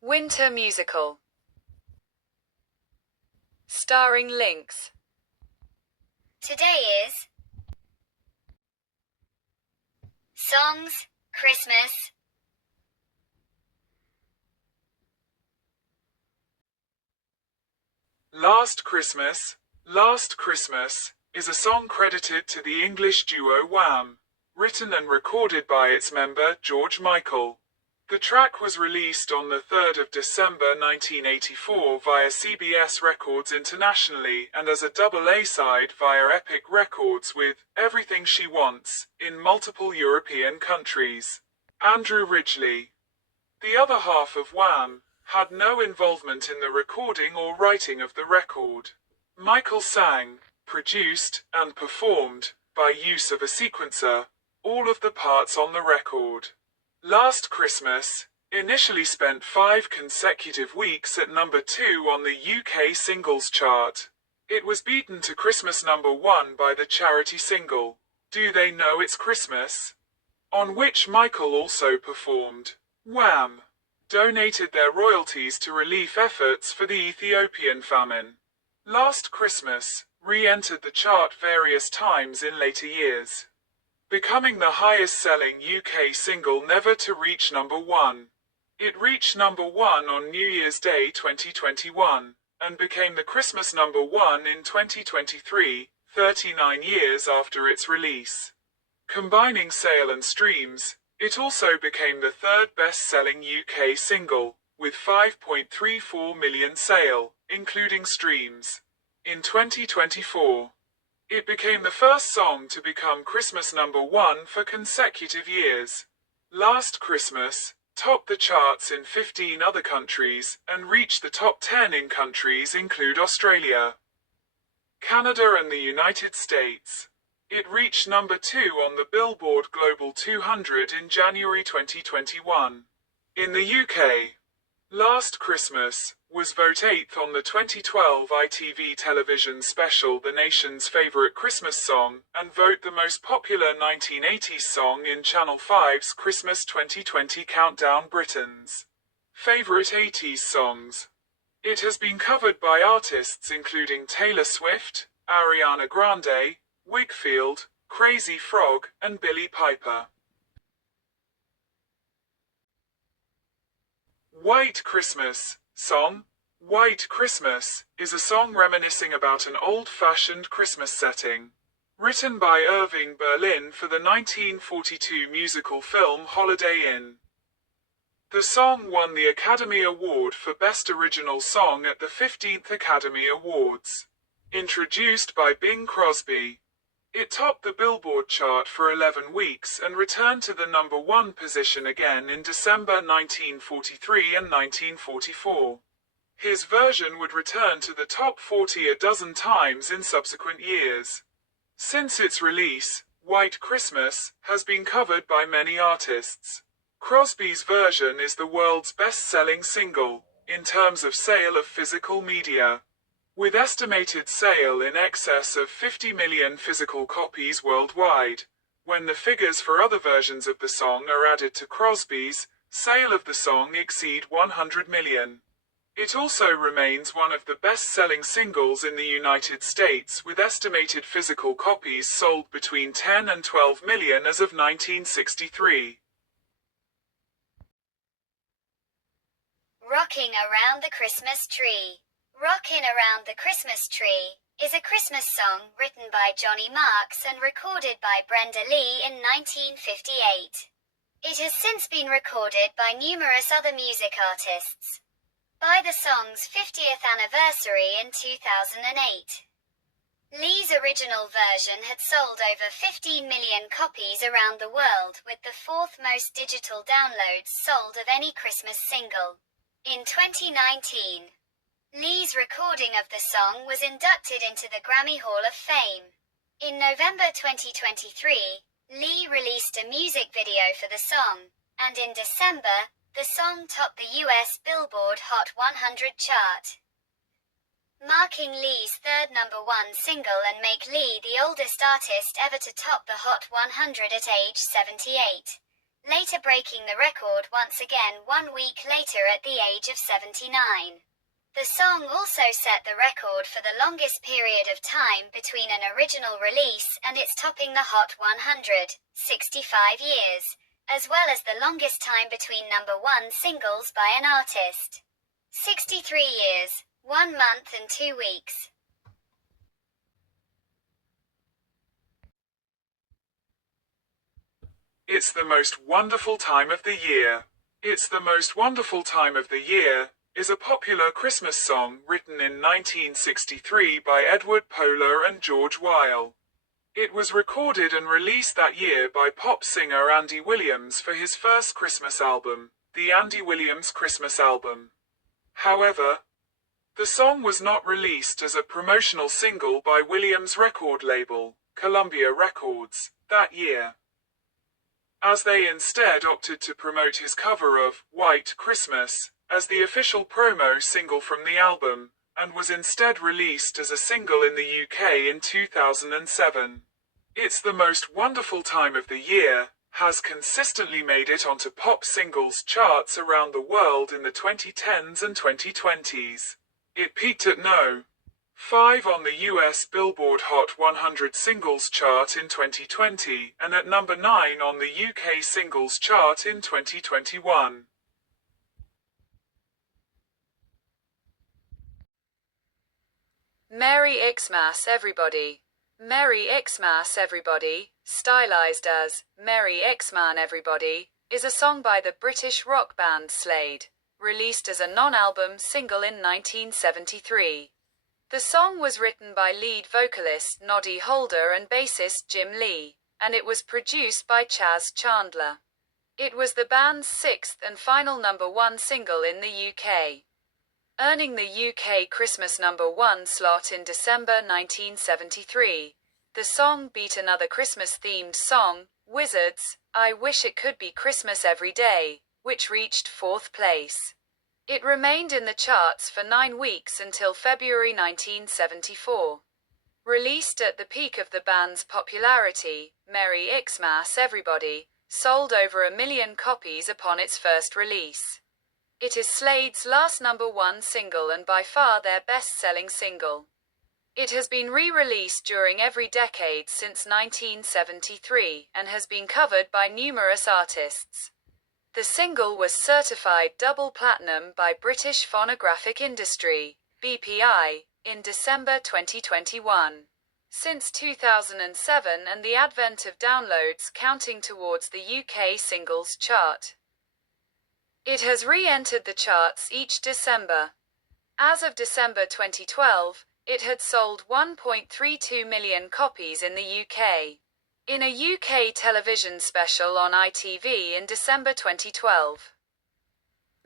Winter musical. Starring Lynx. Today is Songs, Christmas. Last Christmas is a song credited to the English duo Wham, written and recorded by its member George Michael. The track was released on the 3rd of December 1984 via CBS Records internationally and as a double A-side via Epic Records with Everything She Wants in multiple European countries. Andrew Ridgeley, the other half of Wham, had no involvement in the recording or writing of the record. Michael sang, produced, and performed, by use of a sequencer, all of the parts on the record. Last Christmas initially spent 5 consecutive weeks at number 2 on the UK singles chart. It was beaten to Christmas number 1 by the charity single, Do They Know It's Christmas?, on which Michael also performed. Wham! Donated their royalties to relief efforts for the Ethiopian famine. Last Christmas re-entered the chart various times in later years, becoming the highest-selling UK single never to reach number 1. It reached number 1 on New Year's Day 2021, and became the Christmas number 1 in 2023, 39 years after its release. Combining sale and streams, it also became the 3rd best-selling UK single, with 5.34 million sale, including streams. In 2024, it became the first song to become Christmas number 1 for consecutive years. Last Christmas topped the charts in 15 other countries, and reached the top 10 in countries include Australia, Canada and the United States. It reached number 2 on the Billboard Global 200 in January 2021. In the UK, Last Christmas was voted 8th on the 2012 ITV television special The Nation's Favourite Christmas Song, and voted the most popular 1980s song in Channel 5's Christmas 2020 Countdown Britain's Favourite 80s Songs. It has been covered by artists including Taylor Swift, Ariana Grande, Wigfield, Crazy Frog, and Billy Piper. White Christmas song. White Christmas is a song reminiscing about an old-fashioned Christmas setting. Written by Irving Berlin for the 1942 musical film Holiday Inn. The song won the Academy Award for Best Original Song at the 15th Academy Awards. Introduced by Bing Crosby, it topped the Billboard chart for 11 weeks and returned to the number 1 position again in December 1943 and 1944. His version would return to the top 40 a dozen times in subsequent years. Since its release, White Christmas has been covered by many artists. Crosby's version is the world's best-selling single, in terms of sale of physical media, with estimated sale in excess of 50 million physical copies worldwide. When the figures for other versions of the song are added to Crosby's, sale of the song exceed 100 million. It also remains one of the best-selling singles in the United States, with estimated physical copies sold between 10 and 12 million as of 1963. Rocking Around the Christmas Tree. Rockin' Around the Christmas Tree is a Christmas song written by Johnny Marks and recorded by Brenda Lee in 1958. It has since been recorded by numerous other music artists. By the song's 50th anniversary in 2008. Lee's original version had sold over 15 million copies around the world, with the 4th most digital downloads sold of any Christmas single. In 2019, Lee's recording of the song was inducted into the Grammy Hall of Fame. In November 2023, Lee released a music video for the song, and in December, the song topped the US Billboard Hot 100 chart, marking Lee's 3rd number 1 single and make Lee the oldest artist ever to top the Hot 100 at age 78. later breaking the record once again 1 week later at the age of 79. The song also set the record for the longest period of time between an original release and its topping the Hot 100, 65 years, as well as the longest time between number one singles by an artist. 63 years, 1 month and 2 weeks. It's the most wonderful time of the year. It's the most wonderful time of the year is a popular Christmas song written in 1963 by Edward Poehler and George Weil. It was recorded and released that year by pop singer Andy Williams for his first Christmas album, the Andy Williams Christmas Album. However, the song was not released as a promotional single by Williams' record label, Columbia Records, that year, as they instead opted to promote his cover of White Christmas as the official promo single from the album, and was instead released as a single in the UK in 2007. It's the Most Wonderful Time of the Year has consistently made it onto pop singles charts around the world in the 2010s and 2020s. It peaked at No. 5 on the US Billboard Hot 100 Singles Chart in 2020, and at number 9 on the UK Singles Chart in 2021. Merry Xmas everybody. Merry Xmas everybody, stylized as Merry Xmas everybody, is a song by the British rock band Slade, released as a non-album single in 1973. The song was written by lead vocalist Noddy Holder and bassist Jim Lee, and it was produced by Chas Chandler. It was the band's sixth and final number one single in the UK, earning the UK Christmas number one slot in December 1973. The song beat another Christmas-themed song, Wizards' I Wish It Could Be Christmas Every Day, which reached fourth place. It remained in the charts for 9 weeks until February 1974. Released at the peak of the band's popularity, Merry Xmas Everybody sold over 1 million copies upon its first release. It is Slade's last number one single and by far their best-selling single. It has been re-released during every decade since 1973 and has been covered by numerous artists. The single was certified double platinum by British Phonographic Industry, BPI, in December 2021. Since 2007 and the advent of downloads counting towards the UK singles chart, it has re-entered the charts each December. As of December 2012, it had sold 1.32 million copies in the UK. In a UK television special on ITV in December 2012,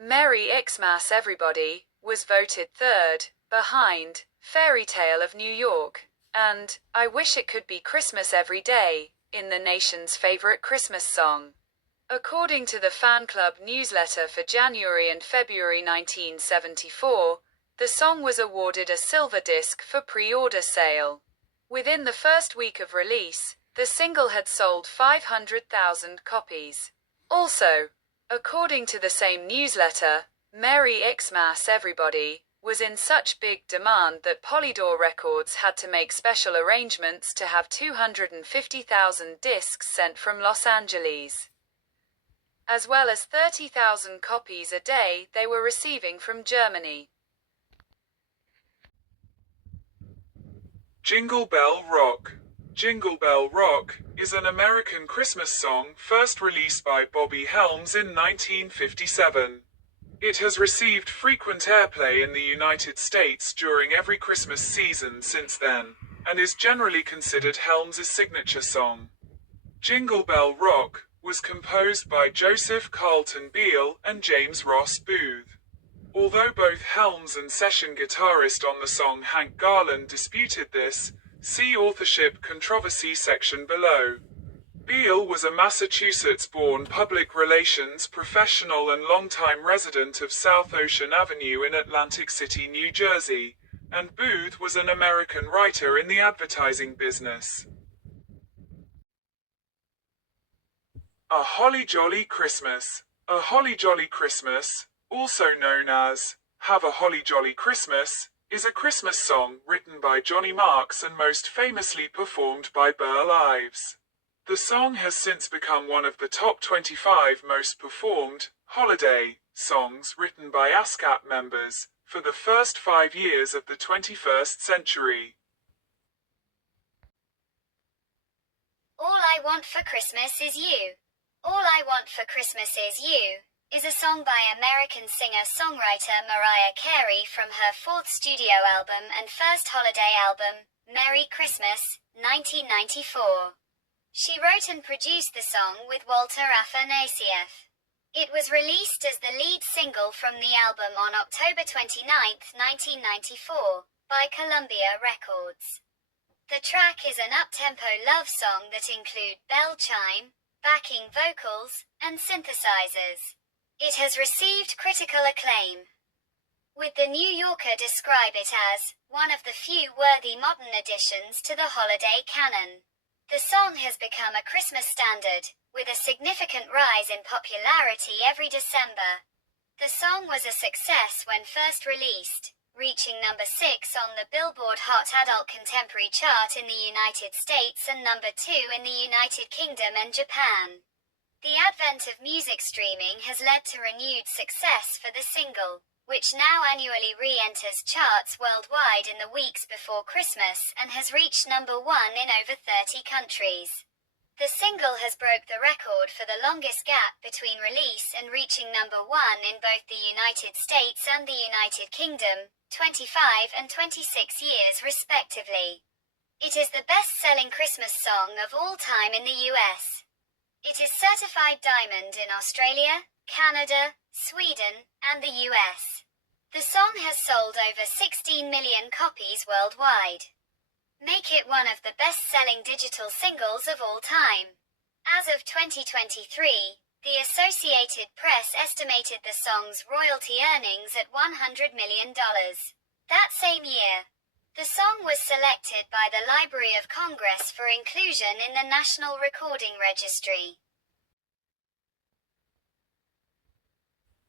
Merry Xmas Everybody was voted third, behind Fairy Tale of New York and I Wish It Could Be Christmas Every Day in the nation's favorite Christmas song. According to the fan club newsletter for January and February 1974, the song was awarded a silver disc for pre-order sale. Within the first week of release, the single had sold 500,000 copies. Also, according to the same newsletter, Merry Xmas Everybody was in such big demand that Polydor Records had to make special arrangements to have 250,000 discs sent from Los Angeles, as well as 30,000 copies a day they were receiving from Germany. Jingle Bell Rock. Jingle Bell Rock is an American Christmas song first released by Bobby Helms in 1957. It has received frequent airplay in the United States during every Christmas season since then, and is generally considered Helms' signature song. Jingle Bell Rock was composed by Joseph Carlton Beale and James Ross Booth. Although both Helms and session guitarist on the song Hank Garland disputed this, see authorship controversy section below. Beale was a Massachusetts-born public relations professional and longtime resident of South Ocean Avenue in Atlantic City, New Jersey, and Booth was an American writer in the advertising business. A Holly Jolly Christmas. A Holly Jolly Christmas, also known as Have a Holly Jolly Christmas, is a Christmas song written by Johnny Marks and most famously performed by Burl Ives. The song has since become one of the top 25 most performed holiday songs written by ASCAP members for the first 5 years of the 21st century. All I Want for Christmas Is You. All I Want for Christmas Is You is a song by American singer-songwriter Mariah Carey from her fourth studio album and first holiday album, Merry Christmas, 1994. She wrote and produced the song with Walter Afanasieff. It was released as the lead single from the album on October 29, 1994, by Columbia Records. The track is an up-tempo love song that include bell chime, backing vocals, and synthesizers. It has received critical acclaim, with The New Yorker describe it as one of the few worthy modern additions to the holiday canon. The song has become a Christmas standard, with a significant rise in popularity every December. The song was a success when first released, reaching number 6 on the Billboard Hot Adult Contemporary chart in the United States and number 2 in the United Kingdom and Japan. The advent of music streaming has led to renewed success for the single, which now annually re-enters charts worldwide in the weeks before Christmas and has reached number 1 in over 30 countries. The single has broke the record for the longest gap between release and reaching number 1 in both the United States and the United Kingdom, 25 and 26 years respectively. It is the best-selling Christmas song of all time in the US. It is certified diamond in Australia, Canada, Sweden, and the US. The song has sold over 16 million copies worldwide, make it one of the best-selling digital singles of all time. As of 2023, the Associated Press estimated the song's royalty earnings at $100 million. That same year, the song was selected by the Library of Congress for inclusion in the National Recording Registry.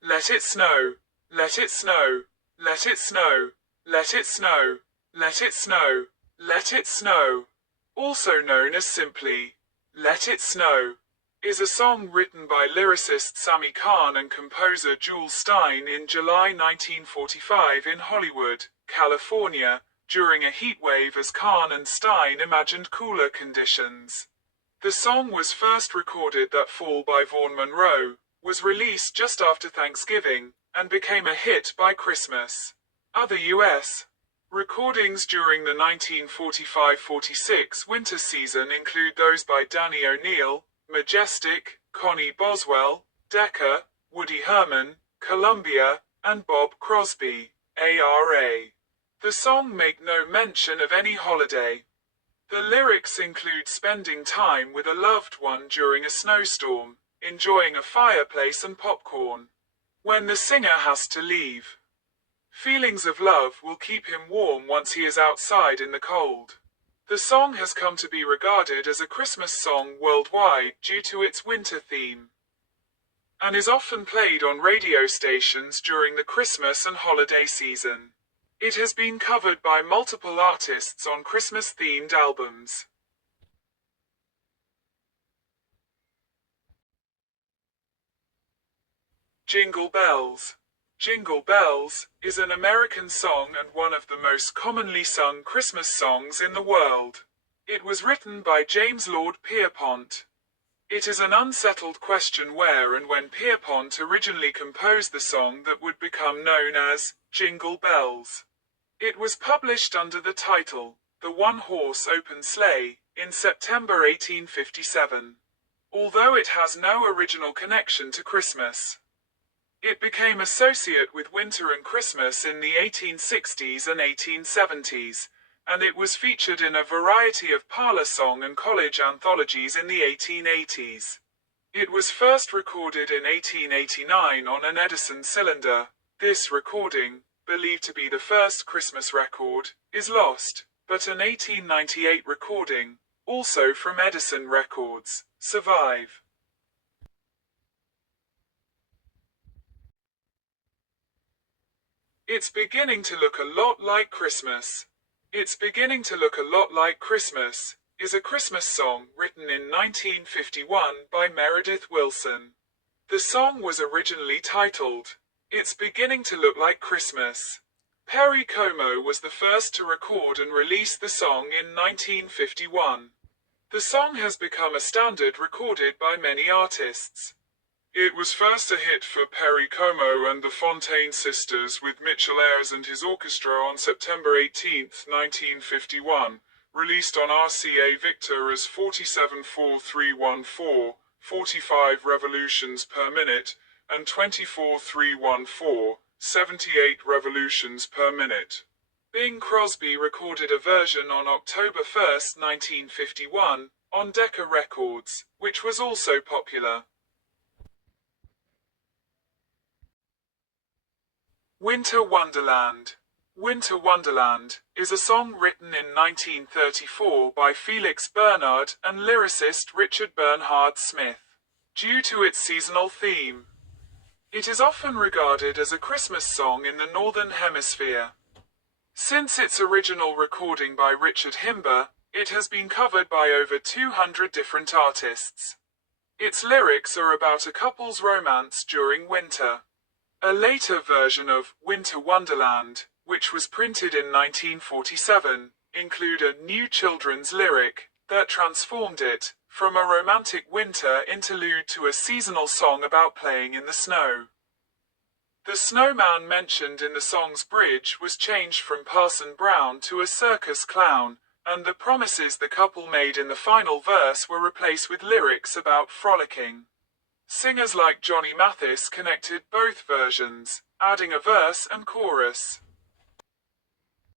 Let it snow, let it snow, let it snow, let it snow, let it snow, let it snow, also known as simply Let It Snow, is a song written by lyricist Sammy Cahn and composer Jules Stein in July 1945 in Hollywood, California, during a heat wave as Cahn and Stein imagined cooler conditions. The song was first recorded that fall by Vaughn Monroe, was released just after Thanksgiving, and became a hit by Christmas. Other U.S. recordings during the 1945-46 winter season include those by Danny O'Neill, Majestic, Connie Boswell, Decca, Woody Herman, Columbia, and Bob Crosby, ARA. The song make no mention of any holiday. The lyrics include spending time with a loved one during a snowstorm, enjoying a fireplace and popcorn. When the singer has to leave, feelings of love will keep him warm once he is outside in the cold. The song has come to be regarded as a Christmas song worldwide due to its winter theme, and is often played on radio stations during the Christmas and holiday season. It has been covered by multiple artists on Christmas-themed albums. Jingle Bells. Jingle Bells is an American song and one of the most commonly sung Christmas songs in the world. It was written by James Lord Pierpont. It is an unsettled question where and when Pierpont originally composed the song that would become known as Jingle Bells. It was published under the title, The One-Horse Open Sleigh, in September 1857. Although it has no original connection to Christmas, it became associated with winter and Christmas in the 1860s and 1870s, and it was featured in a variety of parlor song and college anthologies in the 1880s. It was first recorded in 1889 on an Edison cylinder. This recording, believed to be the first Christmas record, is lost, but an 1898 recording, also from Edison Records, survive. It's beginning to look a lot like Christmas. It's beginning to look a lot like Christmas is a Christmas song written in 1951 by Meredith Willson. The song was originally titled, It's Beginning to Look Like Christmas. Perry Como was the first to record and release the song in 1951. The song has become a standard recorded by many artists. It was first a hit for Perry Como and the Fontaine Sisters with Mitchell Ayres and his orchestra on September 18, 1951, released on RCA Victor as 474314, 45 revolutions per minute, and 24314, 78 revolutions per minute. Bing Crosby recorded a version on October 1, 1951, on Decca Records, which was also popular. Winter Wonderland. Winter Wonderland is a song written in 1934 by Felix Bernard and lyricist Richard Bernhard Smith. Due to its seasonal theme, it is often regarded as a Christmas song in the Northern Hemisphere. Since its original recording by Richard Himber, it has been covered by over 200 different artists. Its lyrics are about a couple's romance during winter. A later version of Winter Wonderland, which was printed in 1947, include a new children's lyric that transformed it from a romantic winter interlude to a seasonal song about playing in the snow. The snowman mentioned in the song's bridge was changed from Parson Brown to a circus clown, and the promises the couple made in the final verse were replaced with lyrics about frolicking. Singers like Johnny Mathis connected both versions, adding a verse and chorus.